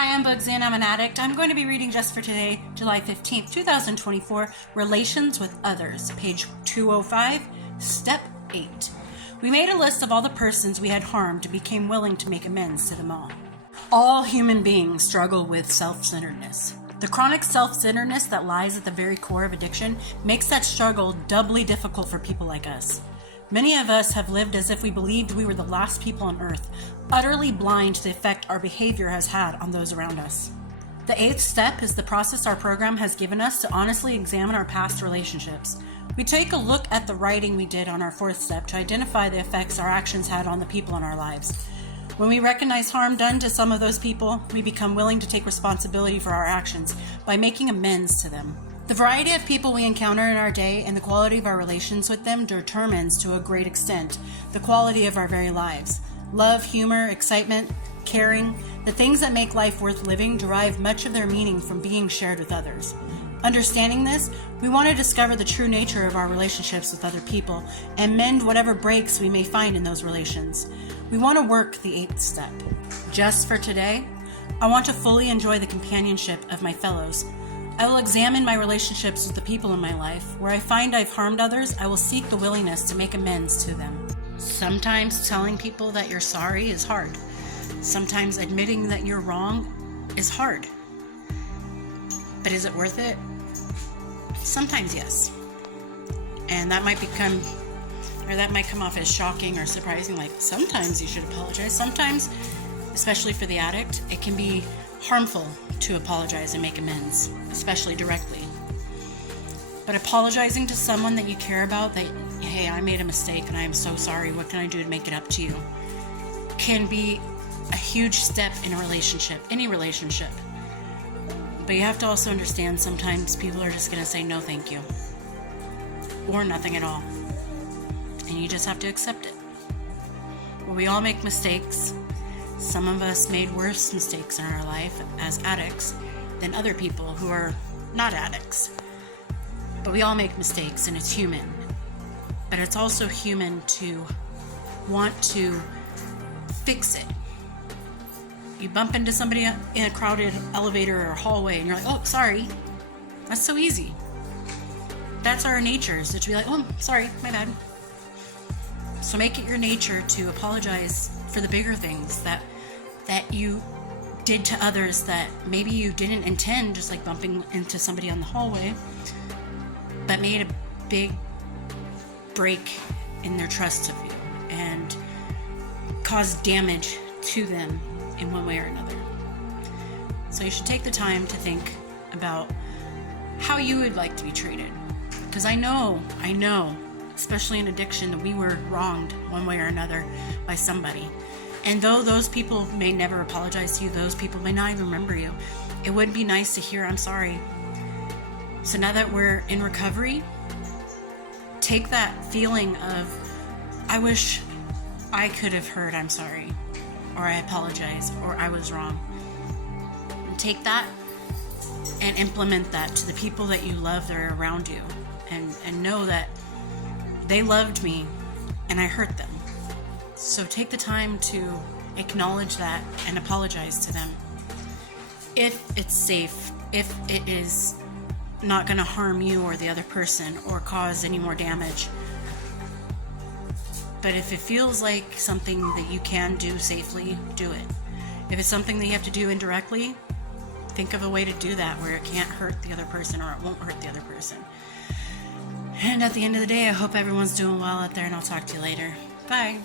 Hi, I'm Bugsy and I'm an addict. I'm going to be reading just for today, July 15th, 2024, Relations with Others, page 205, step 8. We made a list of all the persons we had harmed and became willing to make amends to them all. All human beings struggle with self-centeredness. The chronic self-centeredness that lies at the very core of addiction makes that struggle doubly difficult for people like us. Many of us have lived as if we believed we were the last people on earth, utterly blind to the effect our behavior has had on those around us. The 8th step is the process our program has given us to honestly examine our past relationships. We take a look at the writing we did on our 4th step to identify the effects our actions had on the people in our lives. When we recognize harm done to some of those people, we become willing to take responsibility for our actions by making amends to them. The variety of people we encounter in our day and the quality of our relations with them determines, to a great extent, the quality of our very lives. Love, humor, excitement, caring, the things that make life worth living derive much of their meaning from being shared with others. Understanding this, we want to discover the true nature of our relationships with other people and mend whatever breaks we may find in those relations. We want to work the 8th step. Just for today, I want to fully enjoy the companionship of my fellows. I will examine my relationships with the people in my life. Where I find I've harmed others, I will seek the willingness to make amends to them. Sometimes telling people that you're sorry is hard. Sometimes admitting that you're wrong is hard. But is it worth it? Sometimes yes. And that might come off as shocking or surprising, like sometimes you should apologize. Sometimes, especially for the addict, it can be harmful to apologize and make amends, especially directly. But apologizing to someone that you care about, that, hey, I made a mistake and I am so sorry, what can I do to make it up to you, can be a huge step in a relationship, any relationship. But you have to also understand sometimes people are just going to say no thank you, or nothing at all. And you just have to accept it. Well, we all make mistakes. Some of us made worse mistakes in our life as addicts than other people who are not addicts. But we all make mistakes, and it's human. But it's also human to want to fix it. You bump into somebody in a crowded elevator or hallway, and you're like, oh, sorry. That's so easy. That's our nature, is to be like, oh, sorry, my bad. So make it your nature to apologize for the bigger things that you did to others that maybe you didn't intend, just like bumping into somebody on the hallway, but made a big break in their trust of you and caused damage to them in one way or another. So you should take the time to think about how you would like to be treated. Because I know, especially in addiction, that we were wronged one way or another by somebody. And though those people may never apologize to you, those people may not even remember you, it would be nice to hear, I'm sorry. So now that we're in recovery, take that feeling of, I wish I could have heard I'm sorry, or I apologize, or I was wrong. And take that and implement that to the people that you love that are around you. And know that they loved me and I hurt them. So take the time to acknowledge that and apologize to them. If it's safe, if it is not going to harm you or the other person or cause any more damage. But if it feels like something that you can do safely, do it. If it's something that you have to do indirectly, think of a way to do that where it can't hurt the other person or it won't hurt the other person. And at the end of the day, I hope everyone's doing well out there, and I'll talk to you later. Bye.